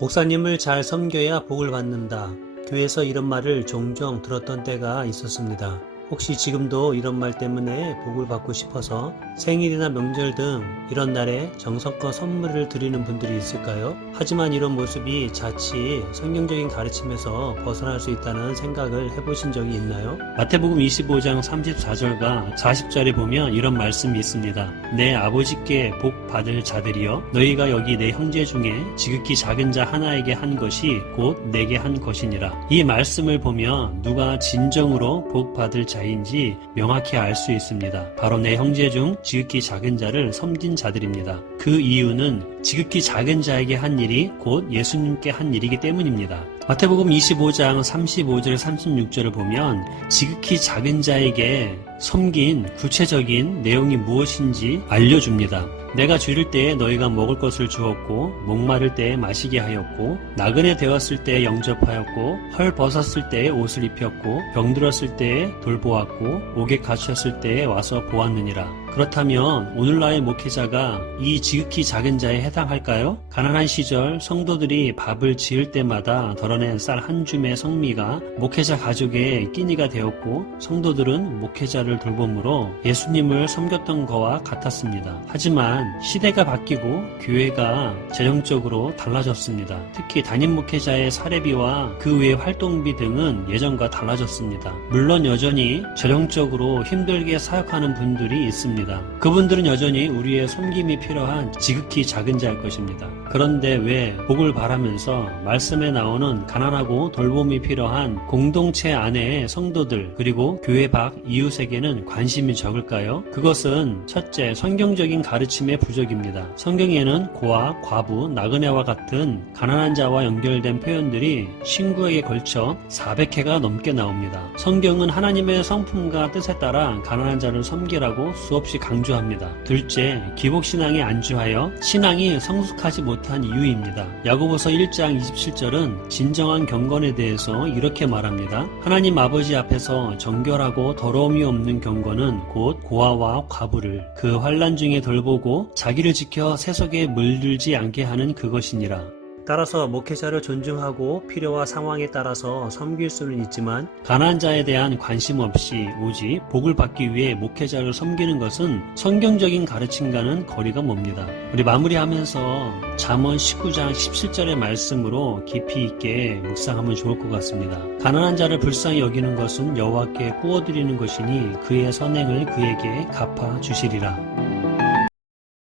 목사님을 잘 섬겨야 복을 받는다. 교회에서 이런 말을 종종 들었던 때가 있었습니다. 혹시 지금도 이런 말 때문에 복을 받고 싶어서 생일이나 명절 등 이런 날에 정성껏 선물을 드리는 분들이 있을까요? 하지만 이런 모습이 자칫 성경적인 가르침에서 벗어날 수 있다는 생각을 해보신 적이 있나요? 마태복음 25장 34절과 40절에 보면 이런 말씀이 있습니다. 내 아버지께 복 받을 자들이여 너희가 여기 내 형제 중에 지극히 작은 자 하나에게 한 것이 곧 내게 한 것이니라. 이 말씀을 보면 누가 진정으로 복 받을 자인지 명확히 알 수 있습니다. 바로 내 형제 중 지극히 작은 자를 섬긴 자들입니다. 그 이유는 지극히 작은 자에게 한 일이 곧 예수님께 한 일이기 때문입니다. 마태복음 25장 35절 36절을 보면 지극히 작은 자에게 섬긴 구체적인 내용이 무엇인지 알려줍니다. 내가 줄일 때에 너희가 먹을 것을 주었고 목마를 때에 마시게 하였고 나그네 되었을 때에 영접하였고 헐 벗었을 때에 옷을 입혔고 병들었을 때에 돌보았고 옥에 갇혔을 때에 와서 보았느니라. 그렇다면 오늘날의 목회자가 이 지극히 작은 자에 해당할까요? 가난한 시절 성도들이 밥을 지을 때마다 덜어낸 쌀 한 줌의 성미가 목회자 가족의 끼니가 되었고 성도들은 목회자를 돌봄으로 예수님을 섬겼던 것과 같았습니다. 하지만 시대가 바뀌고 교회가 재정적으로 달라졌습니다. 특히 담임 목회자의 사례비와 그 외의 활동비 등은 예전과 달라졌습니다. 물론 여전히 재정적으로 힘들게 사역하는 분들이 있습니다. 그분들은 여전히 우리의 섬김이 필요한 지극히 작은 자일 것입니다. 그런데 왜 복을 바라면서 말씀에 나오는 가난하고 돌봄이 필요한 공동체 안의 성도들 그리고 교회 밖 이웃에게는 관심이 적을까요? 그것은 첫째, 성경적인 가르침의 부족입니다. 성경에는 고아, 과부, 나그네와 같은 가난한 자와 연결된 표현들이 신구에게 걸쳐 400회가 넘게 나옵니다. 성경은 하나님의 성품과 뜻에 따라 가난한 자를 섬기라고 수없이 강조합니다. 둘째, 기복신앙에 안주하여 신앙이 성숙하지 못한 이유입니다. 야고보서 1장 27절은 진정한 경건에 대해서 이렇게 말합니다. 하나님 아버지 앞에서 정결하고 더러움이 없는 경건은 곧 고아와 과부를 그 환난 중에 돌보고 자기를 지켜 세속에 물들지 않게 하는 그것이니라. 따라서 목회자를 존중하고 필요와 상황에 따라서 섬길 수는 있지만 가난한 자에 대한 관심 없이 오직 복을 받기 위해 목회자를 섬기는 것은 성경적인 가르침과는 거리가 멉니다. 우리 마무리하면서 잠언 19장 17절의 말씀으로 깊이 있게 묵상하면 좋을 것 같습니다. 가난한 자를 불쌍히 여기는 것은 여호와께 구워드리는 것이니 그의 선행을 그에게 갚아 주시리라.